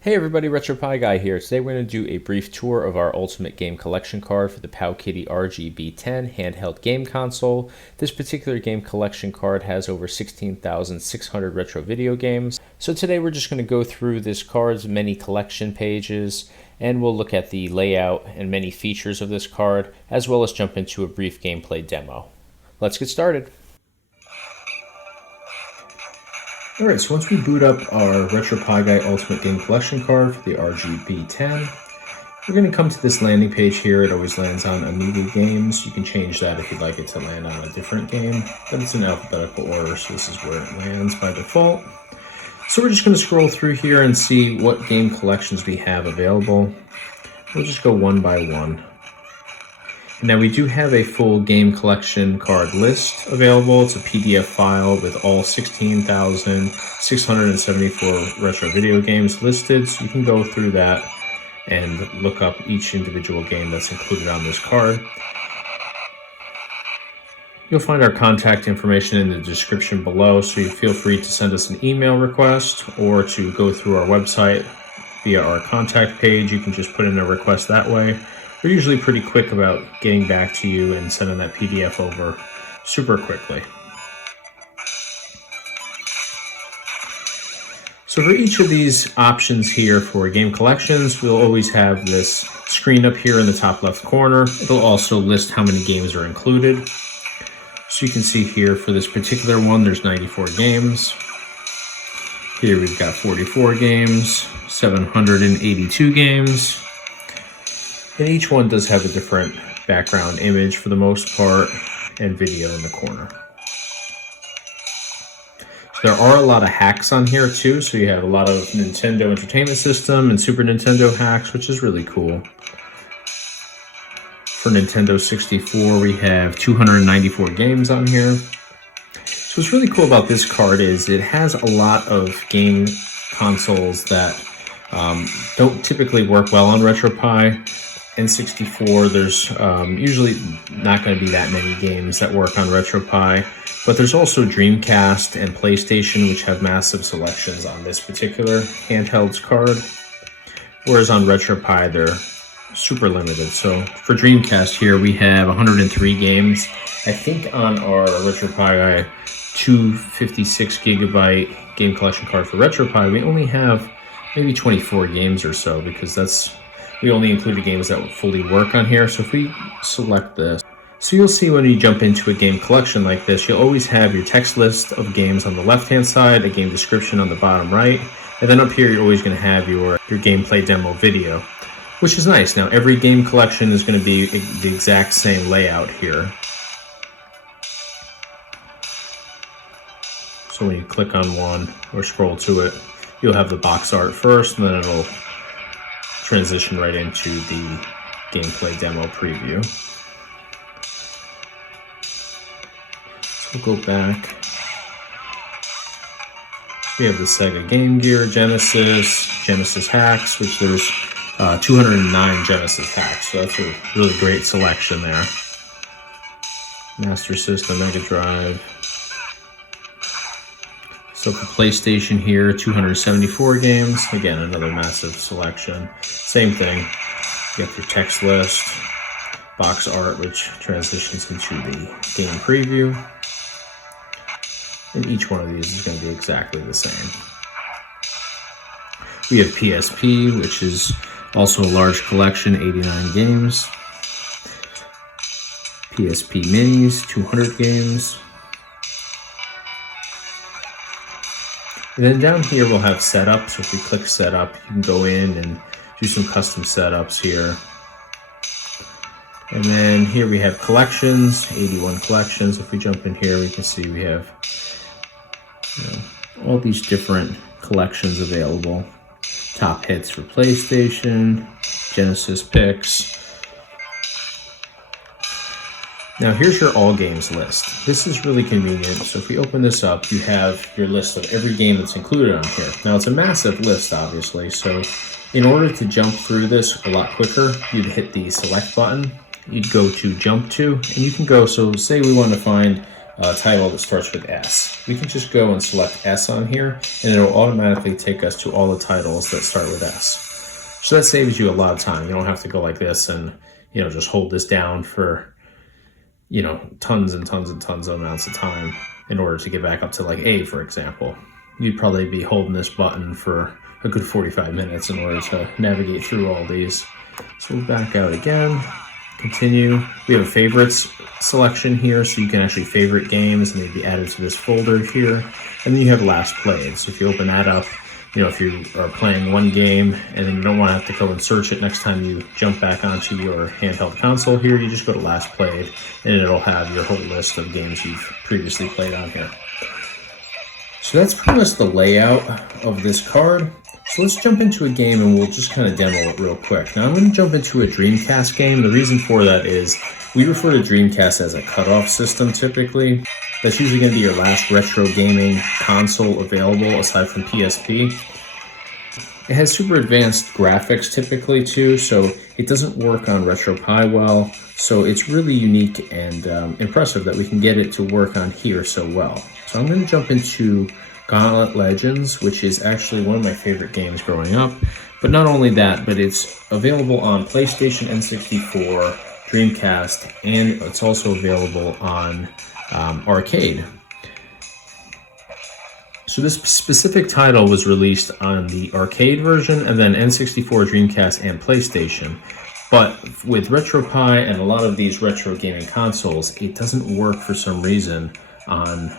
Hey everybody, retropie Guy here. Today we're going to do a brief tour of our Ultimate Game Collection card for the PowKiddy RGB10 handheld game console. This particular game collection card has over 16,600 retro video games. So today we're just going to go through this card's many collection pages, and we'll look at the layout and many features of this card, as well as jump into a brief gameplay demo. Let's get started. Alright, so once we boot up our retropie Guy Ultimate Game Collection card for the RGB10, we're going to come to this landing page here. It always lands on Amiga games. You can change that if you'd like it to land on a different game, but it's in alphabetical order, so this is where it lands by default. So we're just going to scroll through here and see what game collections we have available. We'll just go one by one. Now we do have a full game collection card list available. It's a PDF file with all 16,674 retro video games listed, so you can go through that and look up each individual game that's included on this card. You'll find our contact information in the description below, so you feel free to send us an email request or to go through our website via our contact page. You can just put in a request that way. We're usually pretty quick about getting back to you and sending that PDF over super quickly. So for each of these options here for game collections, we'll always have this screen up here in the top left corner. It'll also list how many games are included. So you can see here for this particular one, there's 94 games. Here we've got 44 games, 782 games. And each one does have a different background image for the most part, and video in the corner. So there are a lot of hacks on here too, so you have a lot of Nintendo Entertainment System and Super Nintendo hacks, which is really cool. For Nintendo 64, we have 294 games on here. So what's really cool about this card is it has a lot of game consoles that don't typically work well on retropie. N64, there's usually not going to be that many games that work on retropie, but there's also Dreamcast and PlayStation, which have massive selections on this particular handheld's card, whereas on retropie they're super limited. So for Dreamcast here we have 103 games. I think on our retropie 256 gigabyte game collection card for retropie we only have maybe 24 games or so, because we only included games that would fully work on here. So if we select this, so you'll see when you jump into a game collection like this, you'll always have your text list of games on the left-hand side, a game description on the bottom right, and then up here you're always going to have your gameplay demo video, which is nice. Now every game collection is going to be the exact same layout here. So when you click on one or scroll to it, you'll have the box art first, and then it'll transition right into the gameplay demo preview. So we'll go back. We have the Sega Game Gear, Genesis Hacks, which there's 209 Genesis hacks, so that's a really great selection there. Master System, Mega Drive. So for PlayStation here, 274 games. Again, another massive selection. Same thing. You got your text list, box art, which transitions into the game preview. And each one of these is going to be exactly the same. We have PSP, which is also a large collection, 89 games. PSP Minis, 200 games. And then down here we'll have setup. So if we click setup, you can go in and do some custom setups here. And then here we have collections, 81 collections. If we jump in here, we can see we have all these different collections available. Top hits for PlayStation, Genesis picks. Now here's your all games list. This is really convenient. So if we open this up, you have your list of every game that's included on here. Now it's a massive list, obviously. So in order to jump through this a lot quicker, you'd hit the select button. You'd go to jump to, and you can go, so say we want to find a title that starts with S. We can just go and select S on here, and it'll automatically take us to all the titles that start with S. So that saves you a lot of time. You don't have to go like this and, you know, just hold this down for, you know, tons and tons and tons of amounts of time in order to get back up to like A, for example. You'd probably be holding this button for a good 45 minutes in order to navigate through all these. So we'll back out again, continue. We have a favorites selection here, so you can actually favorite games and they'd be added to this folder here. And then you have last played. So if you open that up, you know, if you are playing one game and then you don't want to have to go and search it next time you jump back onto your handheld console here, you just go to last played and it'll have your whole list of games you've previously played on here. So that's pretty much the layout of this card. So let's jump into a game and we'll just kind of demo it real quick. Now I'm going to jump into a Dreamcast game. The reason for that is we refer to Dreamcast as a cutoff system typically. That's usually going to be your last retro gaming console available aside from PSP. It has super advanced graphics typically too, so it doesn't work on RetroPie well. So it's really unique and impressive that we can get it to work on here so well. So I'm going to jump into Gauntlet Legends, which is actually one of my favorite games growing up. But not only that, but it's available on PlayStation, N64, Dreamcast, and it's also available on arcade. So this specific title was released on the arcade version and then N64, Dreamcast, and PlayStation. But with RetroPie and a lot of these retro gaming consoles, it doesn't work for some reason on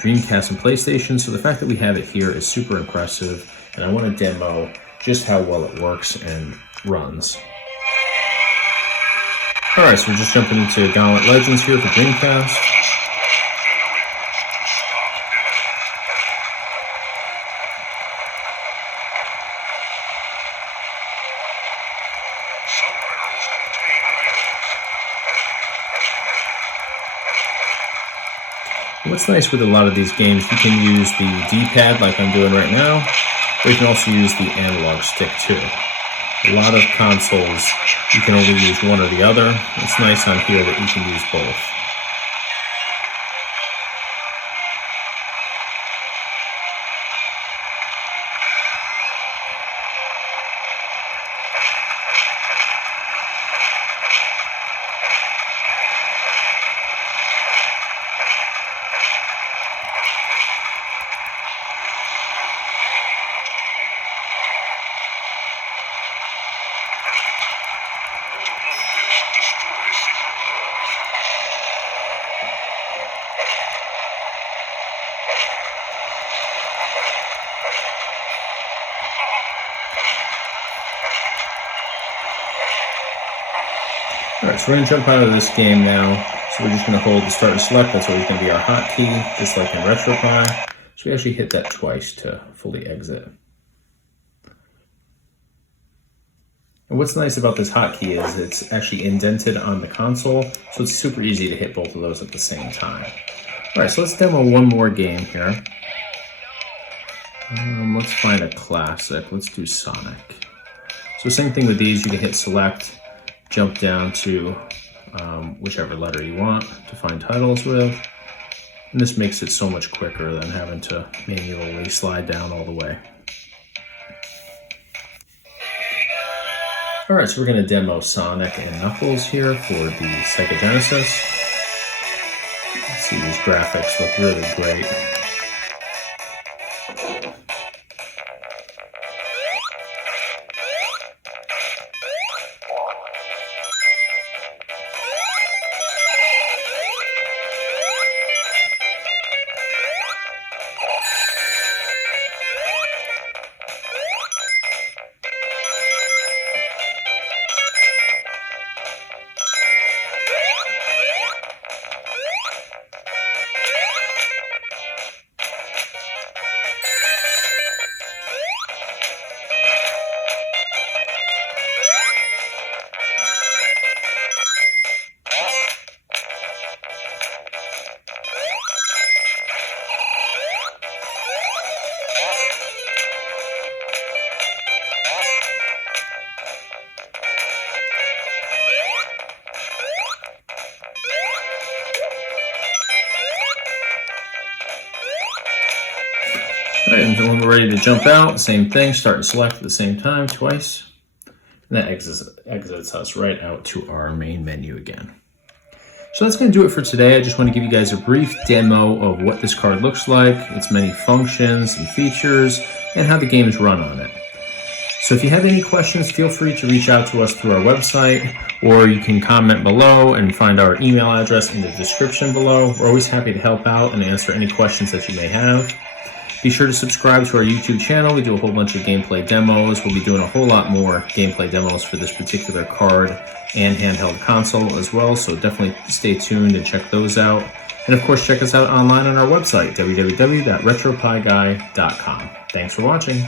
Dreamcast and PlayStation. So the fact that we have it here is super impressive, and I want to demo just how well it works and runs. Alright, so we're just jumping into Gauntlet Legends here for Dreamcast. What's nice with a lot of these games, you can use the D-pad like I'm doing right now, or you can also use the analog stick too. A lot of consoles, you can only use one or the other. It's nice on here that you can use both. Alright, so we're going to jump out of this game now. So we're just going to hold the start and select. That's always going to be our hotkey, just like in RetroPie. So we actually hit that twice to fully exit. And what's nice about this hotkey is it's actually indented on the console, so it's super easy to hit both of those at the same time. Alright, so let's demo one more game here. Let's find a classic. Let's do Sonic. So same thing with these, you can hit select, jump down to whichever letter you want to find titles with. And this makes it so much quicker than having to manually slide down all the way. Alright, so we're going to demo Sonic and Knuckles here for the Sega Genesis. Let's see, these graphics look really great. And when we're ready to jump out, same thing, start and select at the same time twice. And that exits us right out to our main menu again. So that's going to do it for today. I just want to give you guys a brief demo of what this card looks like, its many functions and features, and how the games run on it. So if you have any questions, feel free to reach out to us through our website, or you can comment below and find our email address in the description below. We're always happy to help out and answer any questions that you may have. Be sure to subscribe to our YouTube channel. We do a whole bunch of gameplay demos. We'll be doing a whole lot more gameplay demos for this particular card and handheld console as well, so definitely stay tuned and check those out. And of course, check us out online on our website, www.retropieguy.com. Thanks for watching.